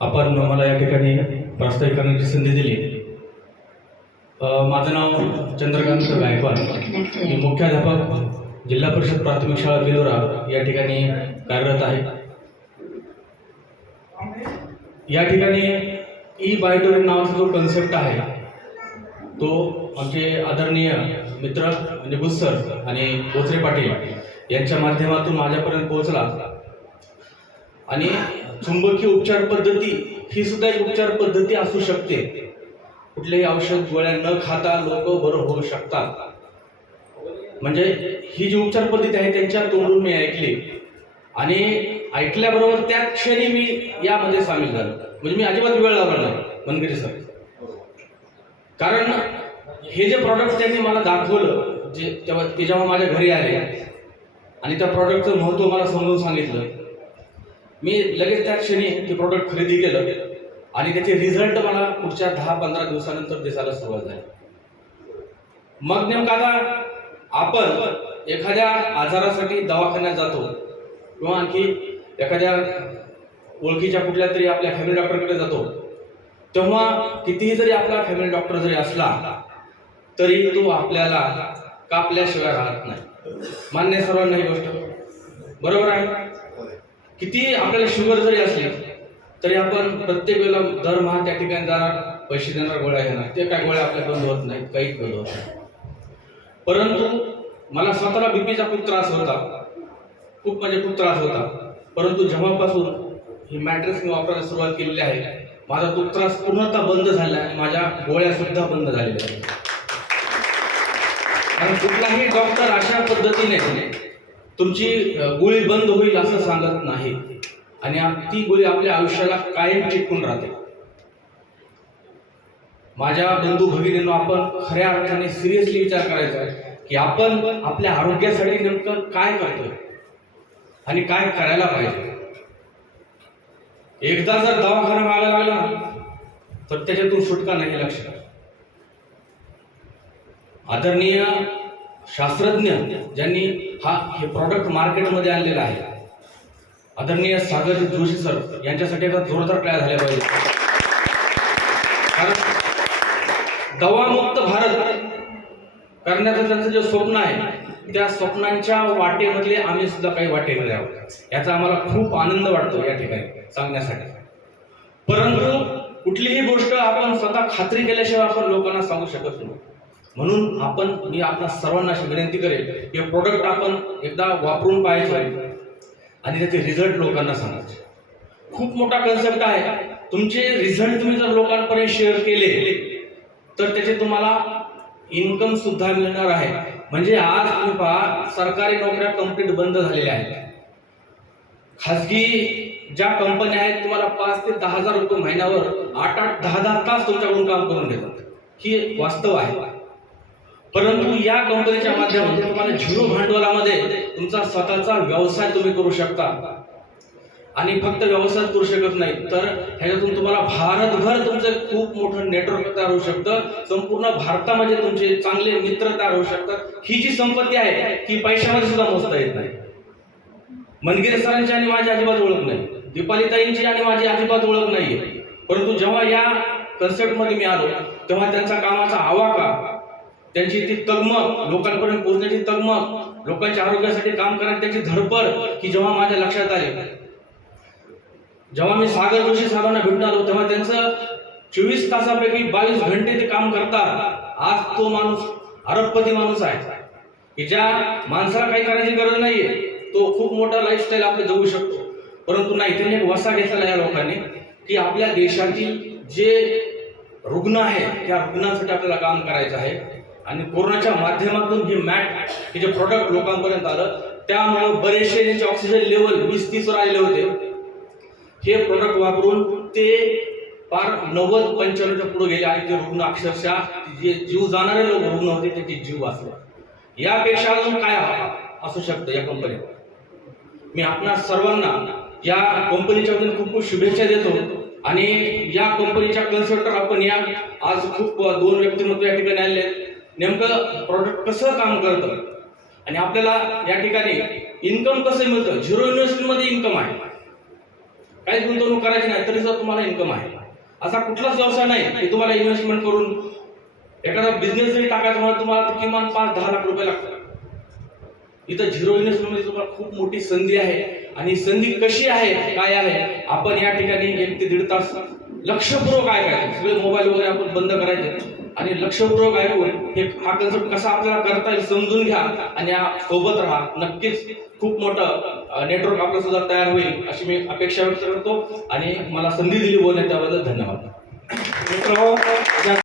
आपण मला या ठिकाणी प्रास्ताविक करण्याची संधी दिली. माझं नाव चंद्रकांत गायकवाड. मी मुख्याध्यापक जिल्हा परिषद प्राथमिक शाळा बिलोरा या ठिकाणी कार्यरत आहे. या ठिकाणी ई बायोटोरिन नावाचा जो कन्सेप्ट आहे तो आमचे आदरणीय मित्र म्हणजे बुस्सर आणि बोचरे पाटील यांच्या माध्यमातून माझ्यापर्यंत पोहोचला. आणि चुंबकीय उपचार पद्धती ही सुद्धा एक उपचार पद्धती असू शकते. कुठलेही औषध गोळ्या न खाता लोक बरं होऊ शकतात. म्हणजे ही जी उपचार पद्धती आहे त्यांच्या तोंडून मी ऐकली. आणि ऐकल्याबरोबर त्या क्षणी मी यामध्ये सामील झालो. म्हणजे मी अजिबात वेळ लावला नाही मनगिरी सर. कारण हे जे प्रॉडक्ट त्यांनी मला दाखवलं जे तेव्हा ते जेव्हा माझ्या घरी आले आणि त्या प्रॉडक्टचं महत्त्व मला समजून सांगितलं मी लगेच त्या क्षणी ते प्रॉडक्ट खरेदी केलं आणि त्याचे रिझल्ट मला पुढच्या दहा पंधरा दिवसानंतर दिसायला सुरुवात झाली. मग नेमका आता आपण एखाद्या आजारासाठी दवाखान्यात जातो किंवा आणखी एखाद्या ओळखीच्या कुठल्या तरी आपल्या फॅमिली डॉक्टरकडे जातो तेव्हा कितीही जरी आपला फॅमिली डॉक्टर जरी असला तरी तो आपल्याला कापल्याशिवाय राहत नाही. मान्य सर्वांना ही गोष्ट. बरोबर आहे? किती आपल्याला शुगर जरी असली तरी आपण प्रत्येक वेळेला दरमहा त्या ठिकाणी जाणार पैसे देणार गोळ्या घेणार. ते काय गोळ्या आपल्या बंद होत नाहीत काहीच बंद होत नाही परंतु मला स्वतःला बीपीचा खूप त्रास होता. खूप म्हणजे खूप त्रास होता. परंतु जेव्हापासून ही मॅट्रेस मी वापरायला सुरुवात केलेली आहे माझा तो त्रास पूर्णतः बंद झाला आहे आणि माझ्या गोळ्या सुद्धा बंद झालेल्या आहेत. कारण कुठलाही डॉक्टर अशा पद्धतीने तुमची गोळी बंद होईल असं सांगत नाही. आणि ती गोळी आपल्या आयुष्याला कायम चिटकून राहते. माझ्या बंधू भगिनींनो आपण खऱ्या अर्थाने सिरियसली विचार करायचा आहे की आपण आपल्या आरोग्यासाठी नेमकं काय करतोय आणि काय करायला पाहिजे. एकदा जर दवाखाना मागायला लागला तर त्याच्यातून सुटका नाही लक्षात. आदरणीय शास्त्रज्ञ ज्यांनी हा हे प्रॉडक्ट मार्केटमध्ये आणलेला आहे. आदरणीय सागर जोशी सर यांच्यासाठी आता जोरदार काय झाल्या पाहिजे. कारण दवामुक्त भारत करण्याचं त्यांचं जे स्वप्न आहे त्या स्वप्नांच्या वाटेमधले आम्ही सुद्धा काही वाटेमध्ये आहोत. याचा आम्हाला खूप आनंद वाटतो या ठिकाणी सांगण्यासाठी. परंतु कुठलीही गोष्ट आपण स्वतः खात्री केल्याशिवाय आपण लोकांना सांगू शकत नाही. म्हणून आपण मी आपल्या सर्वांना अशी विनंती करेल की प्रोडक्ट आपण एकदा वापरून पाहायचं आणि त्याचे रिझल्ट लोकांना सांगायचे. खूप मोठा कन्सेप्ट आहे. तुमचे रिझल्ट तुम्ही जर लोकांपर्यंत शेअर केले तर त्याचे तुम्हाला इन्कम सुद्धा मिळणार आहे. म्हणजे आज तुम्ही पहा सरकारी नोकऱ्या कंप्लीट बंद झालेल्या आहेत. खाजगी ज्या कंपन्या आहेत तुम्हाला पाच ते दहा हजार रुपये महिन्यावर आठ आठ दहा दहा तास तुमच्याकडून काम करून देतात. ही वास्तव आहे. परंतु या कंपनीच्या माध्यमातून तुम्हाला झिरो भांडवलामध्ये तुमचा स्वतःचा व्यवसाय तुम्ही करू शकता. आणि फक्त व्यवसाय करू शकत नाही तर ह्याच्यातून तुम्हाला भारतभर तुमचं खूप मोठं नेटवर्क तयार होऊ शकतं. संपूर्ण भारतामध्ये तुमचे चांगले मित्र तयार होऊ शकतात. ही जी संपत्ती आहे ही पैशामध्ये सुद्धा मोजता येत नाही. मनगिरे सरांची आणि माझी अजिबात ओळख नाही. दीपालीताईंची आणि माझी अजिबात ओळख नाहीये. परंतु जेव्हा या कन्सेप्टमध्ये मी आलो तेव्हा त्यांचा कामाचा आवाका त्यांची ती तगमग लोकांपर्यंत पोहोचण्याची तगमग लोकांच्या आरोग्यासाठी काम करण्याची त्यांची धडपड की जेव्हा माझ्या लक्षात आले. जेव्हा मी सागर जोशी साहेबांना भेटून आलो तेव्हा त्यांचं चोवीस तासापैकी बावीस घंटे ते काम करतात. आज तो माणूस अरबपती माणूस आहे. की ज्या माणसाला काही करायची गरज नाहीये तो खूप मोठा लाईफस्टाईल आपण जगू शकतो. परंतु नाही त्यांनी एक वसा घेतलेला या लोकांनी की आपल्या देशातील जे रुग्ण आहे त्या रुग्णांसाठी आपल्याला काम करायचं आहे. आणि कोरोनाच्या माध्यमातून हे मॅट हे जे प्रॉडक्ट लोकांपर्यंत आलं त्यामुळे बरेचसे ज्यांचे ऑक्सिजन लेवल वीस तीस वर आलेले होते हे प्रोडक्ट वापरून ते फार नव्वद पंच्याण्णवच्या पुढे गेले आणि ते रुग्ण अक्षरशः जे जीव जाणारे लोक रुग्ण होते त्याचे जीव वाचले. यापेक्षा अजून काय असू शकतं या कंपनीत मी आपणा सर्वांना या कंपनीच्या वतीने खूप खूप शुभेच्छा देतो आणि या कंपनीच्या कन्सल्टर आपण या. आज खूप दोन व्यक्तिमत्व या ठिकाणी आलेले आहेत. नेमकं प्रॉडक्ट कसं काम करतं? आणि आपल्याला या ठिकाणी इन्कम कसं मिळतं? झिरो इन्व्हेस्टमेंटमध्ये इन्कम आहे. काहीच गुंतवणूक करायची नाही तरी सुद्धा तुम्हाला इन्कम आहे. असा कुठलाच व्यवसाय नाही की तुम्हाला इन्व्हेस्टमेंट करून एखादा बिझनेस जरी टाकायचा म्हणून तुम्हाला किमान पाच दहा लाख रुपये लागतात. इथं झिरो इन्व्हेस्टमेंटमध्ये तुम्हाला खूप मोठी संधी आहे. आणि संधी कशी आहे काय आहे आपण या ठिकाणी एक ते दीड तास लक्षपूर्वक काय काय सगळे मोबाईल वगैरे आपण बंद करायचे. आणि लक्षपूर्वक ऐकून हे हा कन्सेप्ट कसा आपल्याला करता येईल समजून घ्या आणि सोबत राहा. नक्कीच खूप मोठं नेटवर्क आपलं सुद्धा तयार होईल अशी मी अपेक्षा व्यक्त करतो. आणि मला संधी दिली बोलण्यात त्याबद्दल धन्यवाद. मित्र